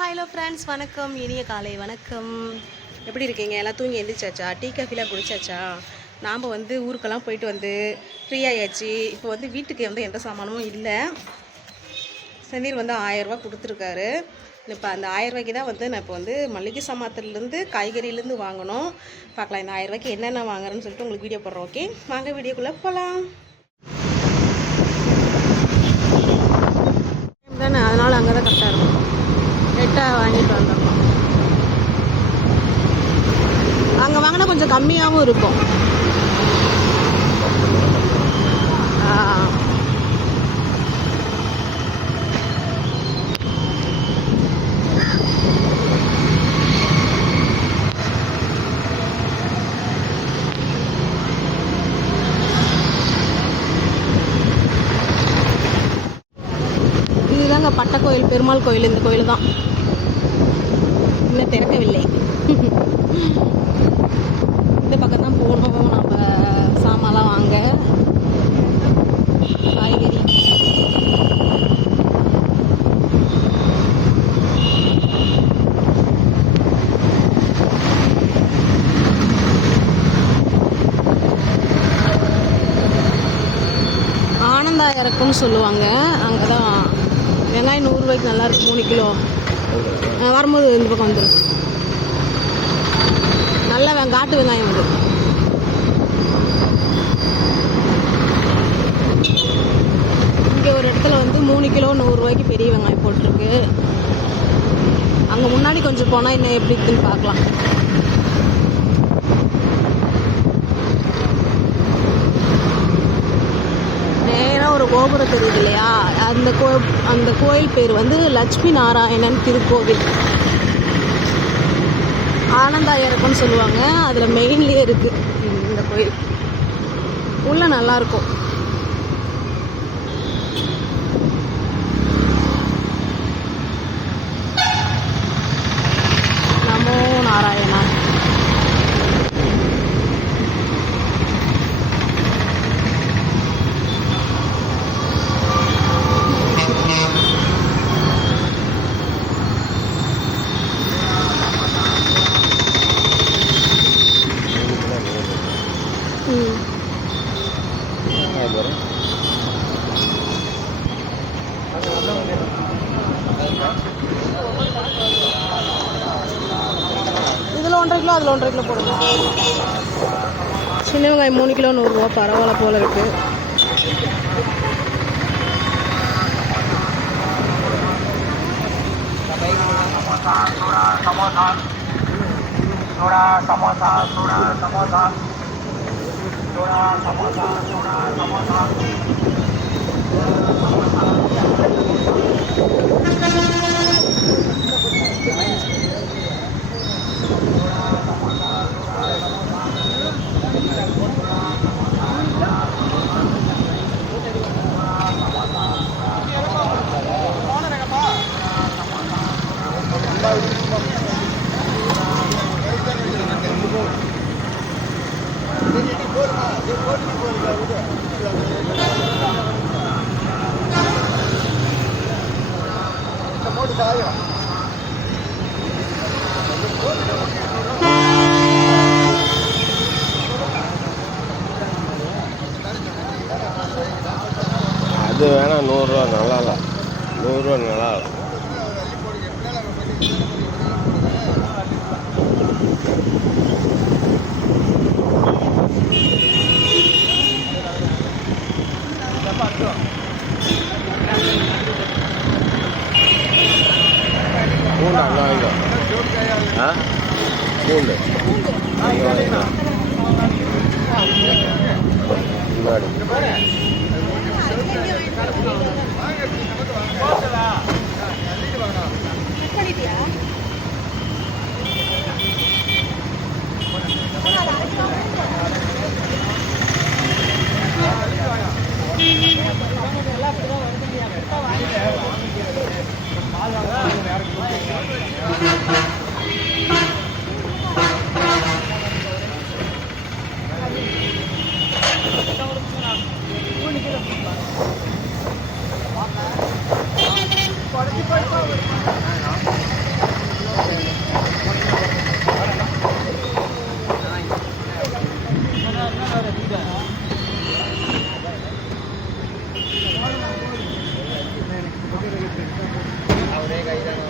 Hello friends, வணக்கம். இனிய காலை வணக்கம். எப்படி இருக்கீங்க? எல்லாம் தூங்கி எழுந்திரிச்சாச்சா? டீ காஃபிலாம் குடிச்சாச்சா? நாம் ஊருக்கெல்லாம் போயிட்டு ஃப்ரீ ஆயாச்சு. இப்போ வீட்டுக்கு எந்த சாமானமும் இல்லை. செந்தில் 1000 ரூபா கொடுத்துருக்காரு. இப்போ அந்த 1000 ரூபாய்க்கு தான் நான் இப்போ மளிகை சாமான்லேருந்து காய்கறியிலேருந்து வாங்கணும். பார்க்கலாம் இந்த 1000 ரூபாய்க்கு என்னென்ன வாங்குறேன்னு சொல்லிட்டு உங்களுக்கு வீடியோ போடுறோம். ஓகே, வாங்க வீடியோக்குள்ளே போகலாம். தானே, அதனால் அங்கே தான் கரெக்டாக இருக்கும். நெட்டாக வாங்கிட்டு வந்துடணும். அங்கே வாங்கினா கொஞ்சம் கம்மியாகவும் இருக்கும். இதுதாங்க பட்டக்கோயில், பெருமாள் கோயில். இந்த கோயில் தான் இன்னும் திறக்கவில்லை. இந்த பக்கம் தான் போகணும் நம்ம சாமான்லாம் வாங்க, காய்கறி. ஆனந்தா இறக்கும்னு சொல்லுவாங்க. அங்கே தான் வெங்காயம் 100 ரூபாய்க்கு நல்லாயிருக்கு. 3 கிலோ வரும்போது இந்த பக்கம் வந்துடும். நல்ல காட்டு வெங்காயம் வரும். இங்கே ஒரு இடத்துல 3 கிலோ 100 ரூபாய்க்கு பெரிய வெங்காயம் போட்டிருக்கு. அங்கே முன்னாடி கொஞ்சம் போனால் இன்னும் எப்படி இருக்குன்னு பார்க்கலாம். நேராக ஒரு கோபுரம் தெரியுது இல்லையா? அந்த கோயில் பேர் லட்சுமி நாராயணன் திருக்கோவில். ஆனந்தா இறக்கும்னு சொல்லுவாங்க. அதில் மெயின்லேயே இருக்குது இந்த கோயில். உள்ள நல்லாயிருக்கும். நமோ நாராயணா. இதில் 1.5 கிலோ, அதில் 1.5 கிலோ போடுங்க. சின்ன வெங்காயம் 3 கிலோ 100 ரூபா. பரவாயில்ல போல இருக்கு. அது வேணா 100 ரூபா நல்லா இல்லை. 100 ரூபா நல்லா இல்லை. பூண்டு அங்கே வாங்கிக்கோ. ஆ பூண்டு முன்னாடி வாங்கிக்கிறியா?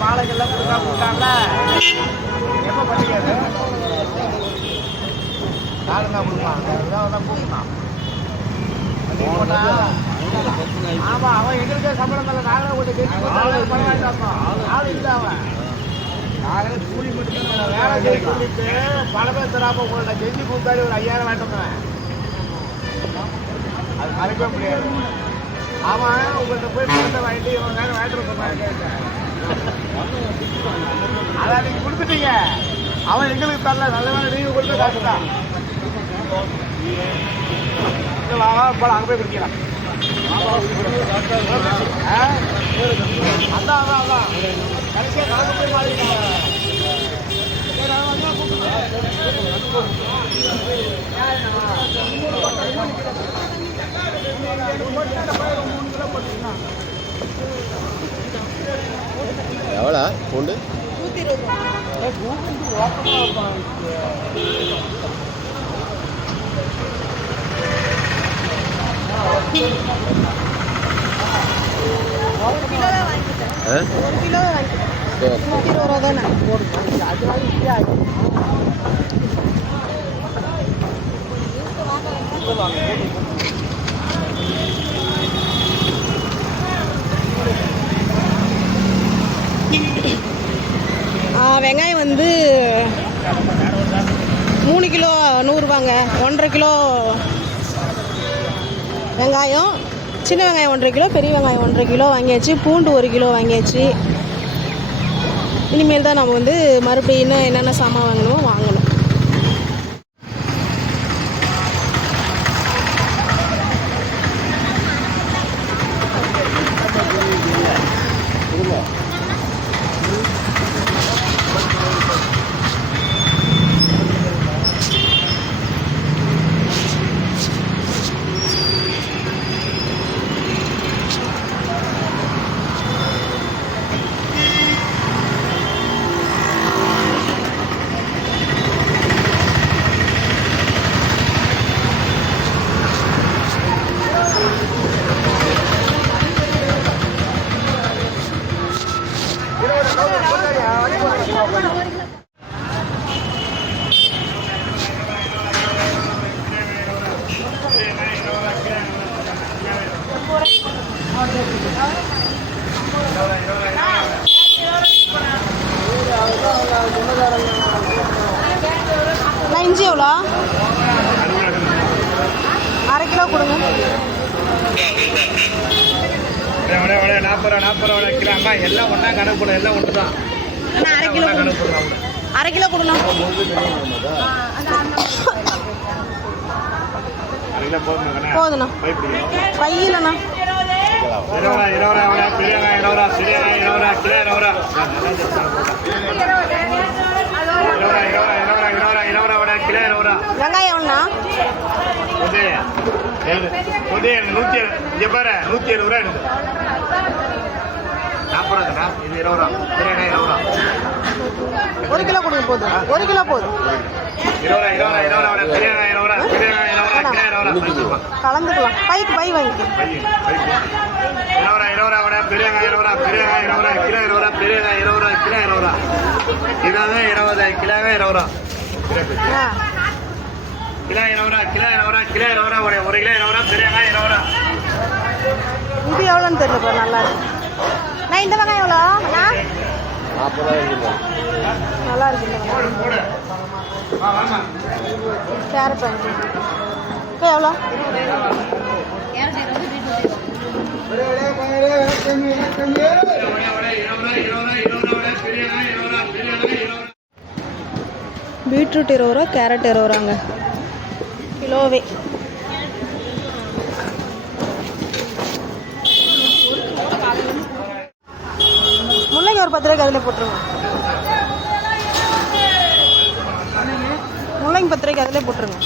பாலைக்கெல்லாம் கொடுத்தா கொடுத்தாங்களா எப்போ பண்ணிக்காது நாளுங்க கொடுப்பாங்க இதான் கூப்பிட்டான் ஆமா அவன் எங்களுக்கே சம்பளம் இல்லை நாங்களே கொஞ்சம் பணம் வாங்கிட்டு வந்தோம் ஆள் இல்லை அவன் நாங்களே கூலி மட்டும் வேலை செய்ய கூலிட்டு பல பேர் தராம உங்கள்ட்ட செஞ்சு கூத்தாடி ஒரு 5000 வாங்கிட்டு வந்தேன் அது மறைக்க முடியாது அவன் உங்கள்கிட்ட போய் பணத்தை வாங்கிட்டு இவன் வேலை வாங்கிட்டு சொன்னாங்க அதான் நீங்க கொடுத்துட்டீங்க அவன் எங்களுக்கு தரல நல்ல வேலை நீங்க கொடுத்து காசு தான் போல அங்கே போய் குடிக்கலாம் அதான் அதான் அதான் கடைசியாக கலந்து போய் மாறிட்டாங்க எவ்வளோ பூண்டு? 1 கிலோ தான் வாங்கிட்டேன். 1 கிலோ தான் வாங்கிட்டேன். 120 ரூபா தானே. வெங்காயம் வந்து 3 கிலோ 100 ரூபாங்க. 1.5 கிலோ வெங்காயம், சின்ன வெங்காயம் 1.5 கிலோ, பெரிய வெங்காயம் 1.5 கிலோ வாங்கியாச்சு. பூண்டு 1 கிலோ வாங்கியாச்சு. இனிமேல் தான் நம்ம வந்து மறுபடியும் இன்னும் என்னென்ன சாமான் வாங்கணுமோ வாங்கணும். இஞ்சி எவ்வளோ? 1/2 கிலோ கொடுங்க. 40 ரூபா கிலோ எல்லாம் ஒன்றா கணக்கு போடும், எல்லாம் ஒன்று தான். 1/2 கிலோ 1/2 கிலோ கொடுங்க. போதுண்ணா. பையிலண்ணா 20 வெங்காயம் எவ்வளோண்ணா? 170 ரூபா எடுத்து 40 ரூபா இது 20 ரூபா 20 ரூபா 1 கிலோ கொடுங்க. போதும், 1 கிலோ போதும். 20 கலந்துக்கலாம். பைக்கு பை வாங்கிக்கலாம். 20 ரூபா பெரிய 20 ரூபா கிலோ 20 ரூபா பெரிய 20 ரூபா கிலோ 20 ரூபா இதாவே 20 கிலோவே 20 ரூபா கிலோ 20 ரூபா கிலோ 20 ரூபா கிலோ 20 ரூபா 1 கிலோ 20 ரூபா பெரிய 20 ரூபா. இது எவ்வளோன்னு தெரியல, நல்லா இருக்கு. நான் இந்த வெங்காயம் எவ்வளோ? 40 ரூபா இருக்குங்க. நல்லா இருக்கு இந்த வெங்காயம். கேரட் வாங்கி இப்போ எவ்வளோ? பீட்ரூட் 20 ரூபா, கேரட் 20 ரூபாங்க கிலோவே. முள்ளங்கி ஒரு 10 ரூபாய்க்கு அதில் போட்டுருங்க. முள்ளங்கி 10 ரூபாய்க்கு அதிலே போட்டுருங்க.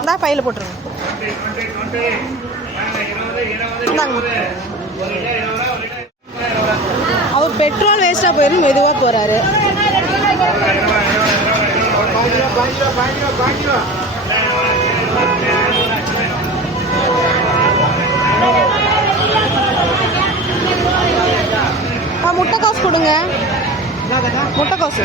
இந்தா பையில் போட்டுருங்க. அவர் பெட்ரோல் வேஸ்ட்டாக போயிடும், மெதுவாக போகிறாரு. முட்டைக்காசு கொடுங்க. முட்டைக்காசு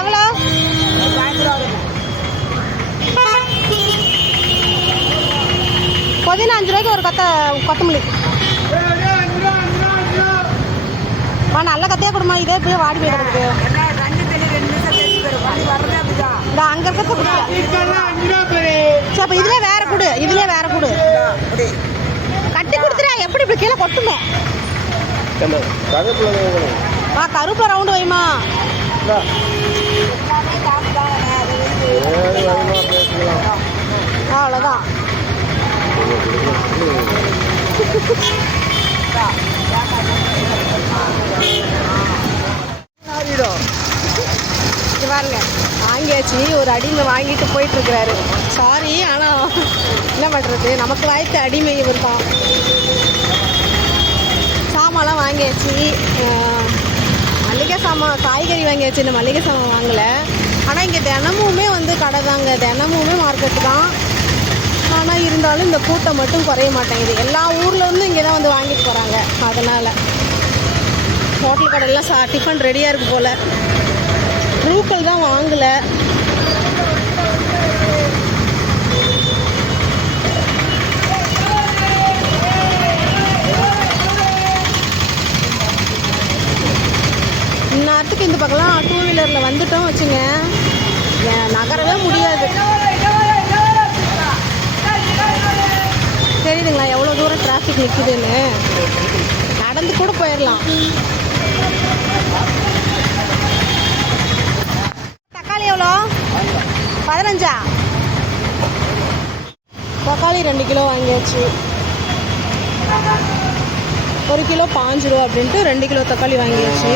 எவ்வளோ? புதினா 5 ரூபாய்க்கு ஒரு கொத்தமல்லி. நல்ல கத்தையாக கொடுமா. இதே போய் வாடி போய் கிடக்கு. இந்த அங்கே இருக்கிறது சரி. அப்போ இதுலேயே வேற கொடு, இதுலேயே வேற கொடு. கட்டி கொடுத்துறா. எப்படி இப்படி கீழே கொட்டுங்க. கருப்பில் ரவுண்டு வைமா. அவ்வளோதான். பாருங்க, வாங்கியாச்சு. ஒரு அடிமை வாங்கிட்டு போயிட்டுருக்கிறாரு. சாரி, ஆனால் என்ன பண்ணுறது, நமக்கு வாய்த்த அடிமை இவர் தான். சாமான்லாம் வாங்கியாச்சு. மளிகை சாமான், காய்கறி வாங்கியாச்சு. இந்த மளிகை சாமான் வாங்கலை. ஆனால் இங்கே தினமுமே வந்து கடை தாங்க, தினமுமே மார்க்கெட்டு தான். ஆனால் இருந்தாலும் இந்த கூட்டம் மட்டும் குறைய மாட்டேங்குது. எல்லா ஊர்லேருந்தும் இங்கே தான் வந்து வாங்கிட்டு போகிறாங்க. அதனால் ஹோட்டல் கடையெல்லாம் டிஃபன் ரெடியாக இருக்குது போல். ரூக்கள் தான் வாங்கலை. இந்நேரத்துக்கு இந்த பக்கம்லாம் 2 வீலரில் வந்துட்டோம் வச்சுங்க, நகரவே முடியாது. தெரியுதுங்களா எவ்வளோ தூரம் டிராஃபிக் நிற்குதுன்னு? நடந்து கூட போயிடலாம். தக்காளி எவ்வளோ? 15. தக்காளி 2 கிலோ வாங்கியாச்சு. 1 கிலோ 5 ரூபா அப்படின்ட்டு 2 கிலோ தக்காளி வாங்கியாச்சு.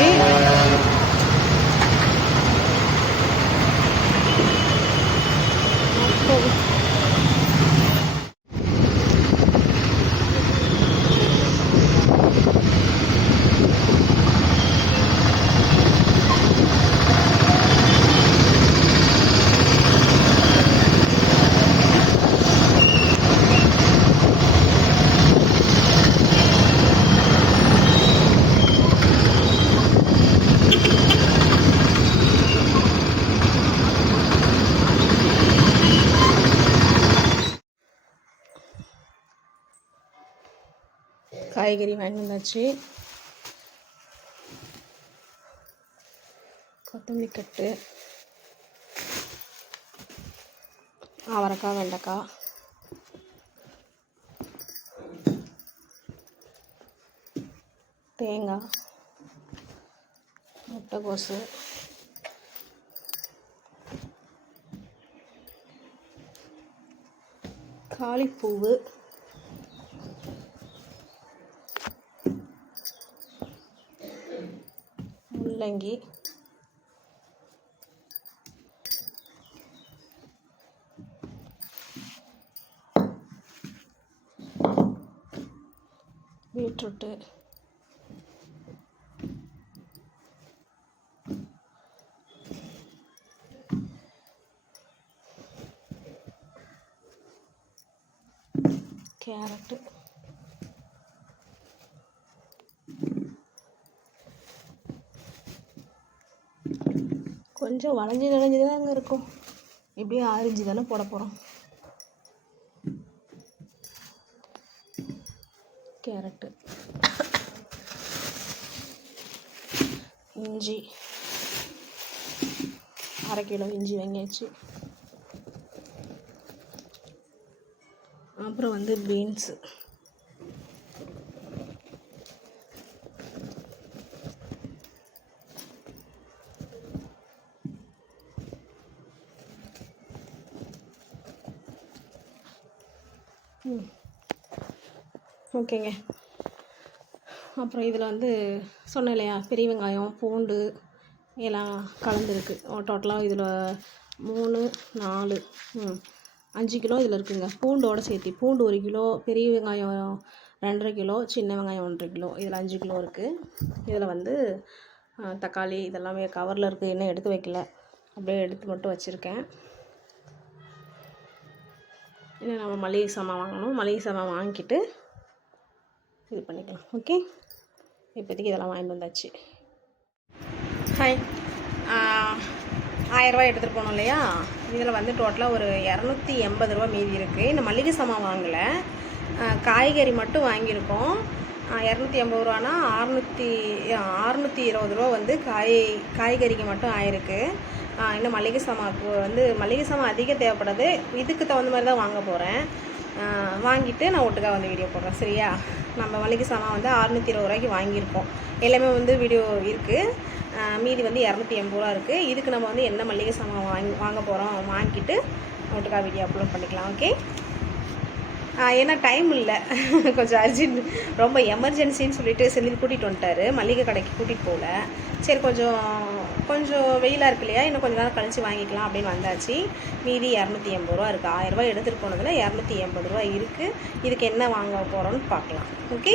காய்கறி வாங்கி வந்தாச்சு. கொத்தமல்லி கட்டு, அவரைக்காய், வெண்டைக்காய், தேங்காய், முட்டைக்கோசு, காளிப்பூவு, முள்ளங்கி, பீட்ரூட்டு, கேரட்டு, கொஞ்சம் வளைஞ்சி நனைஞ்சு தான் அங்கே இருக்கும். இப்படியே ஆரஞ்சு தானே போட போகிறோம். இஞ்சி 1/2 கிலோ இஞ்சி வாங்கியாச்சு. அப்புறம் வந்து பீன்ஸு ஓகேங்க. அப்புறம் இதில் வந்து சொன்னேன் இல்லையா, பெரிய வெங்காயம், பூண்டு எல்லாம் கலந்துருக்கு. டோட்டலாக இதில் 3 4 5 கிலோ இதில் இருக்குங்க. பூண்டோடு சேர்த்து பூண்டு 1 கிலோ, பெரிய வெங்காயம் 2.5 கிலோ, சின்ன வெங்காயம் 1.5 கிலோ, இதில் 5 கிலோ இருக்குது. இதில் வந்து தக்காளி இதெல்லாமே கவரில் இருக்குது, இன்னும் எடுத்து வைக்கல, அப்படியே எடுத்து மட்டும் வச்சுருக்கேன். இன்னும் நம்ம மளிகை சாமான் வாங்கணும். மளிகை சாமான் வாங்கிட்டு இது பண்ணிக்கலாம். ஓகே, இப்போதைக்கு இதெல்லாம் வாங்கிட்டு வந்தாச்சு. ஹாய், 1000 ரூபாய் எடுத்துகிட்டு போனோம் இல்லையா, இதில் வந்து டோட்டலாக ஒரு 280 ரூபா மீதி இருக்குது. இந்த மளிகை சாமான் வாங்கலை, காய்கறி மட்டும் வாங்கியிருக்கோம். 280 ரூபானா 620 ரூபா வந்து காய்கறிக்கு மட்டும் ஆயிருக்கு. இன்னும் மளிகை சாமானுக்கு வந்து மளிகை சாமான் அதிகம் தேவைப்படாது, இதுக்கு தகுந்த மாதிரி தான் வாங்க போகிறேன். வாங்கிட்டு நான் ஒட்டுக்காக வந்து வீடியோ போடுறேன். சரியா, நம்ம மளிகை சாமான் வந்து 620 ரூபாய்க்கு வாங்கியிருக்கோம். எல்லாமே வந்து வீடியோ இருக்குது, மீதி வந்து 280 ரூபா இருக்குது. இதுக்கு நம்ம வந்து என்ன மளிகை சாமான் வாங்க போகிறோம் வாங்கிட்டு ஒட்டுக்காக வீடியோ அப்லோட் பண்ணிக்கலாம். ஓகே, ஏன்னா டைம் இல்லை, கொஞ்சம் அர்ஜென்ட், ரொம்ப எமர்ஜென்சின்னு சொல்லிட்டு செந்தில் கூட்டிகிட்டு வந்துட்டார், மளிகை கடைக்கு கூட்டிகிட்டு போகல. சரி, கொஞ்சம் வெயிலாக இருக்கு இல்லையா, இன்னும் கொஞ்சம் நேரம் கழித்து வாங்கிக்கலாம் அப்படின்னு வந்தாச்சு. மீதி 280 ரூபா இருக்குது. 1000 ரூபாய் எடுத்துகிட்டு போனதில் 280 ரூபா இருக்குது. இதுக்கு என்ன வாங்க போகிறோன்னு பார்க்கலாம். ஓகே.